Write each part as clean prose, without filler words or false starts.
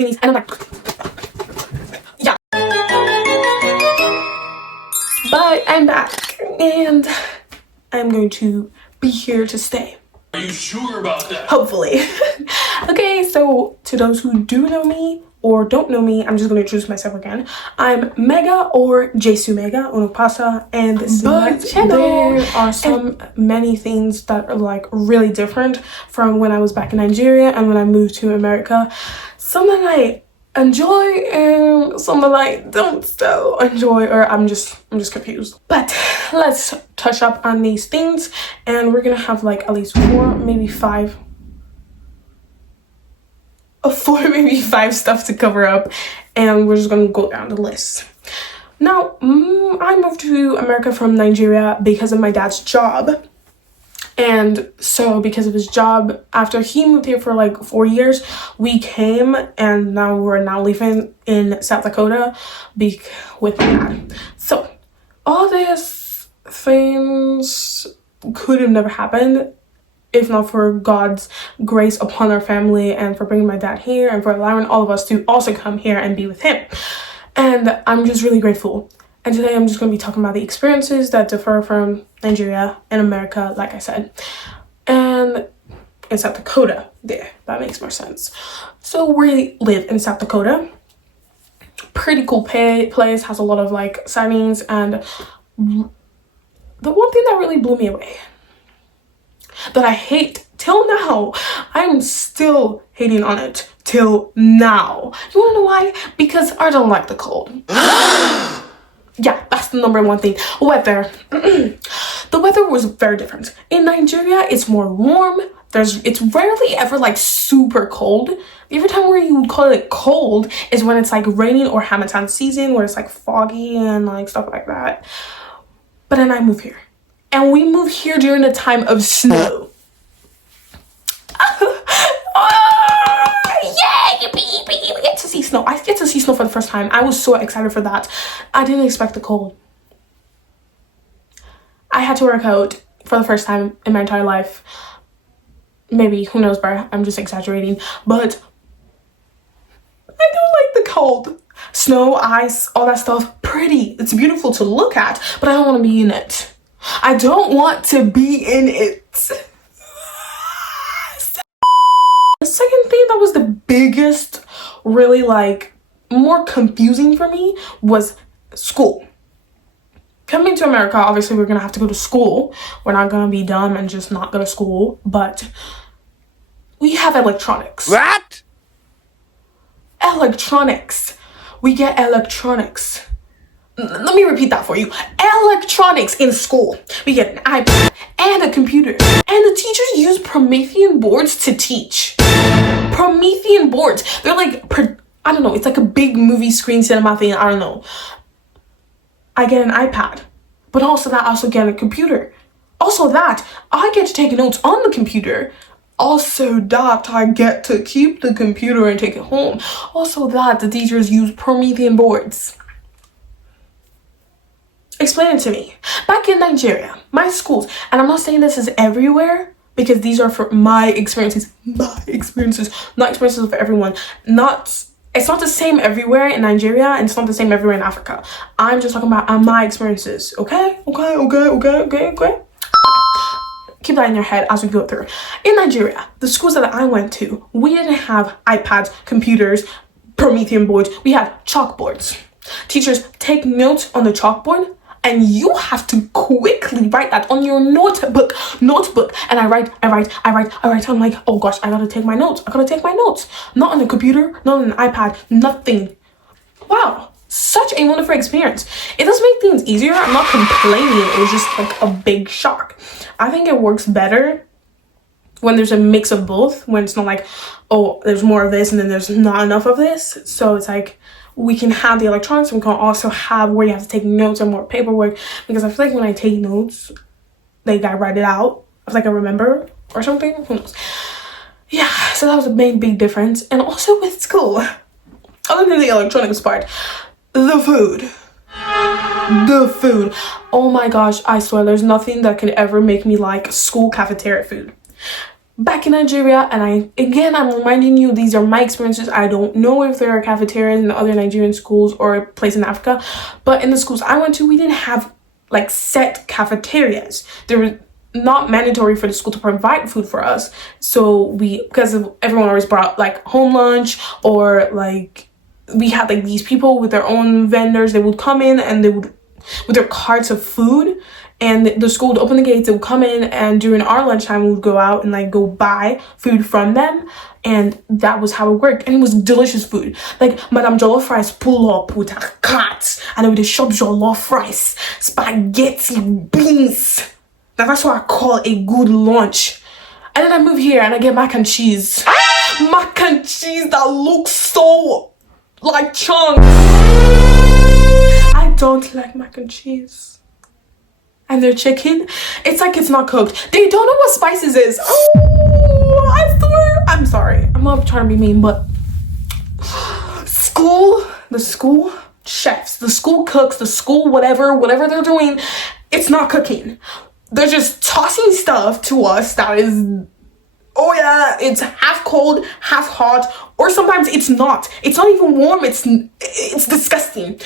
And I'm like, yeah. But I'm back and I'm going to be here to stay. Are you sure about that? Hopefully. Okay, so to those who do know me or don't know me, I'm just going to introduce myself again. I'm Mega or Jesu Mega Unopasa, and this is my channel. There are many things that are like really different from when I was back in Nigeria and when I moved to America. Some that I enjoy and some that I don't so enjoy, or I'm just confused. But let's touch up on these things, and we're gonna have like at least four, maybe five stuff to cover up, and we're just gonna go down the list. Now, I moved to America from Nigeria because of my dad's job. And so because of his job, after he moved here for like 4 years, we came, and now we're living in South Dakota with my dad. So all these things could have never happened if not for God's grace upon our family, and for bringing my dad here, and for allowing all of us to also come here and be with him. And I'm just really grateful. And today I'm just going to be talking about the experiences that differ from Nigeria and America, like I said. And in South Dakota, there, that makes more sense. So we live in South Dakota. Pretty cool place, has a lot of like sightings, and the one thing that really blew me away, that I hate till now, I'm still hating on it till now. You wanna know why? Because I don't like the cold. Yeah, that's the number one thing. Weather. The weather was very different. In Nigeria, it's more warm. It's rarely ever like super cold. Every time where you would call it cold is when it's like raining or Hamilton season, where it's like foggy and like stuff like that. But then I moved here. And we moved here during the time of snow. Yay! We get to see snow. I get to see snow for the first time. I was so excited for that. I didn't expect the cold. I had to wear a coat for the first time in my entire life. Maybe, who knows, bro? I'm just exaggerating. But I don't like the cold. Snow, ice, all that stuff, pretty. It's beautiful to look at, but I don't want to be in it. I don't want to be in it. The second thing that was the biggest, really like more confusing for me, was school. Coming to America, obviously we're gonna have to go to school. We're not gonna be dumb and just not go to school, but we have electronics. What? Electronics. We get electronics. Let me repeat that for you. Electronics in school. We get an iPad and a computer. And the teachers use Promethean boards to teach. Promethean boards. They're like, I don't know, it's like a big movie screen cinema thing. I don't know. I get an iPad. But also that, I also get a computer. Also that, I get to take notes on the computer. Also that, I get to keep the computer and take it home. Also that, the teachers use Promethean boards. Explain it to me. Back in Nigeria, my schools, and I'm not saying this is everywhere, because these are for my experiences, not experiences for everyone. It's not the same everywhere in Nigeria, and it's not the same everywhere in Africa. I'm just talking about my experiences, okay? Keep that in your head as we go through. In Nigeria, the schools that I went to, we didn't have iPads, computers, Promethean boards. We had chalkboards. Teachers take notes on the chalkboard, and you have to quickly write that on your notebook. And I write. I'm like, oh gosh, I gotta take my notes. Not on the computer, not on an iPad, nothing. Wow, such a wonderful experience. It does make things easier. I'm not complaining. It was just like a big shock. I think it works better when there's a mix of both, when it's not like, oh, there's more of this and then there's not enough of this. So it's like, we can have the electronics, and we can also have where you have to take notes and more paperwork, because I feel like when I take notes, like I write it out, I feel like I remember or something, who knows. Yeah, so that was a main big difference. And also with school, other than the electronics part, the food. Oh my gosh, I swear there's nothing that can ever make me like school cafeteria food. back in Nigeria, and I'm reminding you, these are my experiences. I don't know if there are cafeterias in other Nigerian schools or places in Africa, but in the schools I went to, we didn't have like set cafeterias. There was not mandatory for the school to provide food for us, so because of everyone always brought like home lunch, or like we had like these people with their own vendors. They would come in and they would with their carts of food, and the school would open the gates. They would come in, and during our lunchtime we would go out and like go buy food from them, and that was how it worked. And it was delicious food. Like Madame Jollof Rice pull up with her cart, and then with the shop jollof rice, spaghetti, beans. Now that's what I call a good lunch. And then I move here and I get mac and cheese. Mac and cheese that looks so like chunks. I don't like mac and cheese. And their chicken, it's like it's not cooked. They don't know what spices is. Oh, I swear. I'm sorry. I'm not trying to be mean, but the school chefs, the school cooks, the school whatever they're doing, it's not cooking. They're just tossing stuff to us that is, oh yeah, it's half cold, half hot, or sometimes it's not. It's not even warm. It's disgusting.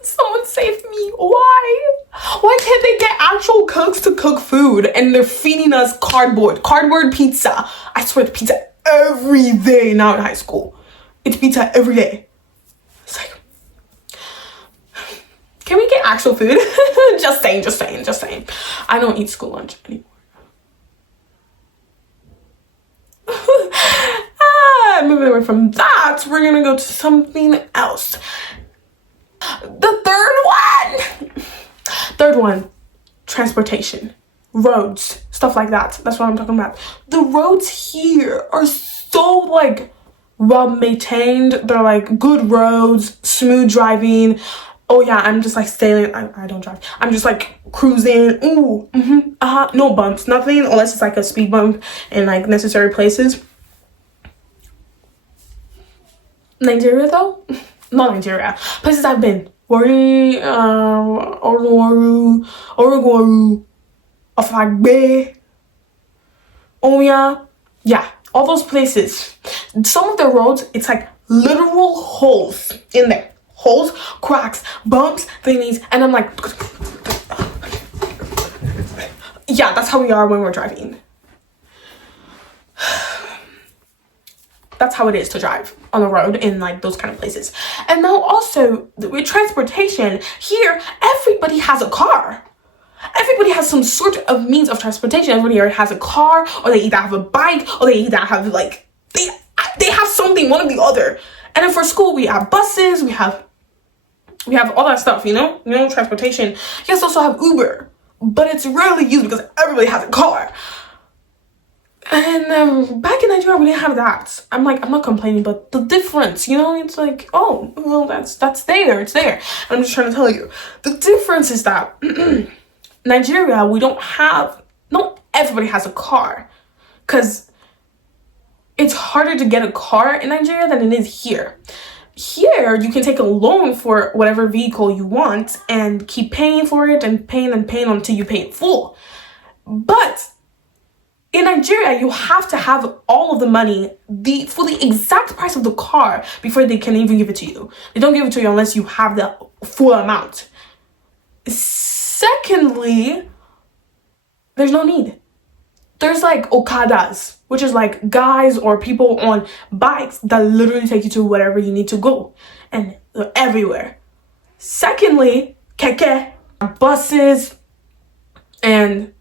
Someone save me. Why? Why can't they get actual cooks to cook food and they're feeding us cardboard pizza? I swear it's pizza every day now in high school. It's pizza every day. It's like, can we get actual food? Just saying. I don't eat school lunch anymore. Moving away from that, we're gonna go to something else. The third one, transportation, roads, stuff like that. That's what I'm talking about. The roads here are so like well maintained. They're like good roads, smooth driving. Oh yeah, I'm just like sailing. I don't drive. I'm just like cruising. Ooh, no bumps, nothing, unless it's like a speed bump in like necessary places. Nigeria though, not Nigeria. Places I've been: Warri, Orugoru, Ofagbe, Oya. Yeah, all those places. Some of the roads, it's like literal holes in there. Holes, cracks, bumps, thingies, and I'm like, yeah, that's how we are when we're driving. That's how it is to drive on the road in like those kind of places. And now also with transportation here, everybody has a car. Everybody has some sort of means of transportation. Everybody here has a car, or they either have a bike, or they either have like they have something, one or the other. And then for school, we have buses, we have all that stuff, you know, transportation. You guys also have Uber, but it's rarely used because everybody has a car. And back in Nigeria, we didn't have that. I'm not complaining, but the difference, it's like, oh, well, that's there, it's there. I'm just trying to tell you. The difference is that Nigeria, not everybody has a car, because it's harder to get a car in Nigeria than it is here. Here, you can take a loan for whatever vehicle you want and keep paying for it and paying until you pay it full. But in Nigeria, you have to have all of the money for the exact price of the car before they can even give it to you. They don't give it to you unless you have the full amount. Secondly, there's no need. There's like okadas, which is like guys or people on bikes that literally take you to wherever you need to go, and they're everywhere. Secondly, keke, buses, and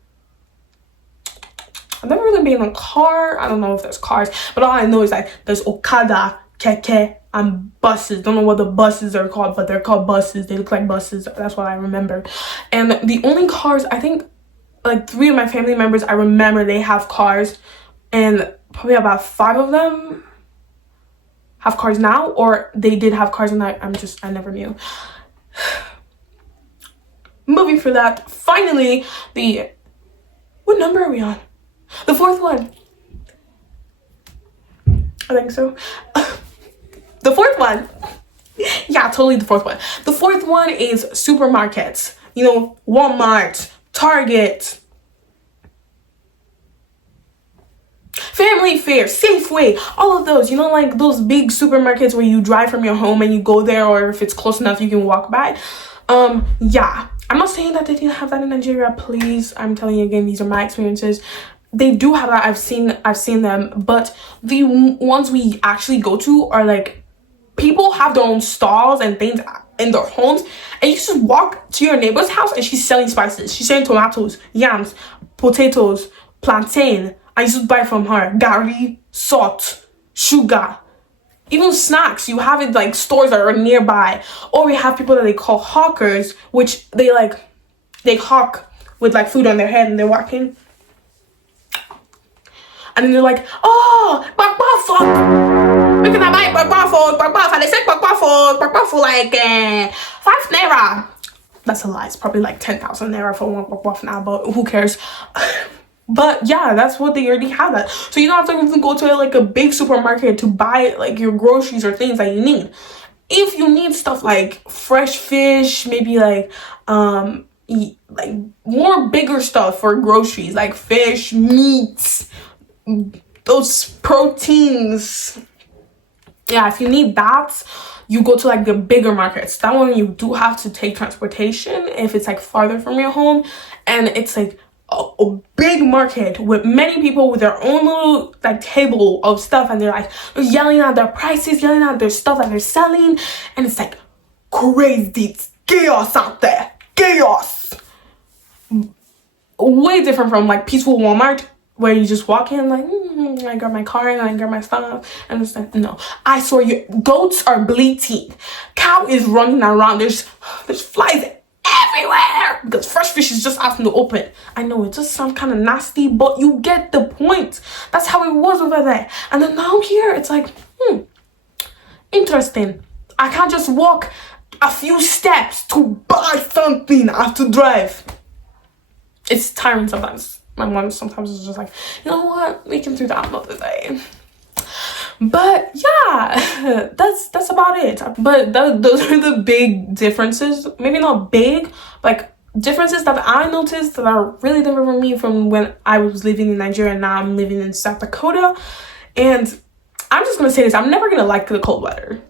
I've never really been in a car. I don't know if there's cars, but all I know is like there's okada, keke, and buses. Don't know what the buses are called, but they're called buses. They look like buses. That's what I remember. And the only cars, I think, like 3 of my family members, I remember they have cars, and probably about 5 of them have cars now, or they did have cars, and I never knew. Moving for that, finally, what number are we on? The 4th one. I think so. The 4th one. Yeah, totally the 4th one. The 4th one is supermarkets. Walmart, Target, Family Fare, Safeway, all of those, you know, like those big supermarkets where you drive from your home and you go there, or if it's close enough you can walk by. Yeah, I'm not saying that they didn't have that in Nigeria, please. I'm telling you again, these are my experiences. They do have that. I've seen them, but the ones we actually go to are like, people have their own stalls and things in their homes, and you just walk to your neighbor's house and she's selling spices, she's selling tomatoes, yams, potatoes, plantain, and you just buy from her gari, salt, sugar, even snacks. You have it like stores that are nearby. Or we have people that they call hawkers, which they hawk with like food on their head and they're walking. And then they're like, oh, bakbafo. We can buy bakbafo. They say bakbafo like 5 naira. That's a lie. It's probably like 10,000 naira for one bakbafo now, but who cares? But yeah, that's what they already have that. So you don't have to even go to like a big supermarket to buy like your groceries or things that you need. If you need stuff like fresh fish, maybe like more bigger stuff for groceries, like fish, meats, those proteins. Yeah, if you need that, you go to like the bigger markets. That one you do have to take transportation if it's like farther from your home, and it's like a big market with many people with their own little like table of stuff, and they're like yelling out their prices, yelling out their stuff that they're selling, and it's like crazy. It's chaos out there. Chaos. Way different from like peaceful Walmart, where you just walk in like, I got my car and I got my stuff, and it's like, no, I saw you. Goats are bleating, cow is running around, there's flies everywhere because fresh fish is just out in the open. I know it just sounds kind of nasty, but you get the point. That's how it was over there. And then now here it's like, interesting. I can't just walk a few steps to buy something. I have to drive. It's tiring sometimes. My mom sometimes is just like, you know what, we can do that another day. But yeah, that's about it. But those are the big differences. Maybe not big, like differences that I noticed that are really different from me from when I was living in Nigeria and now I'm living in South Dakota. And I'm just gonna say this, I'm never gonna like the cold weather.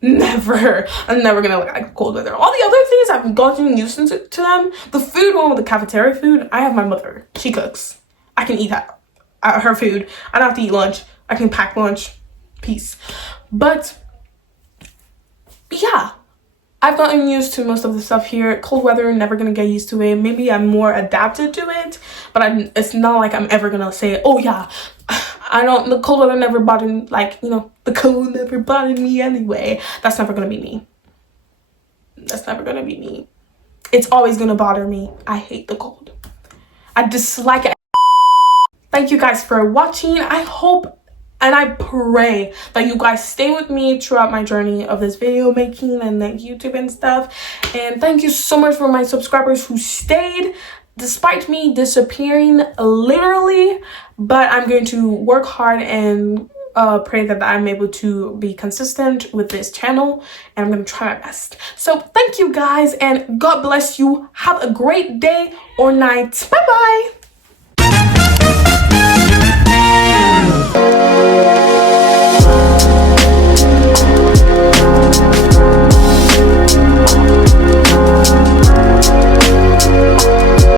Never. I'm never gonna like cold weather. All the other things I've gotten used to them. The food one with the cafeteria food, I have my mother. She cooks. I can eat her food. I don't have to eat lunch. I can pack lunch. Peace. But yeah, I've gotten used to most of the stuff here. Cold weather, never gonna get used to it. Maybe I'm more adapted to it, but it's not like I'm ever gonna say, oh yeah, the cold weather never bothered, like, you know, the cold never bothered me anyway. That's never gonna be me. That's never gonna be me. It's always gonna bother me. I hate the cold. I dislike it. Thank you guys for watching. I hope and I pray that you guys stay with me throughout my journey of this video making and like YouTube and stuff. And thank you so much for my subscribers who stayed despite me disappearing literally. But I'm going to work hard and pray that I'm able to be consistent with this channel, and I'm going to try my best. So thank you guys, and God bless you. Have a great day or night. Bye bye.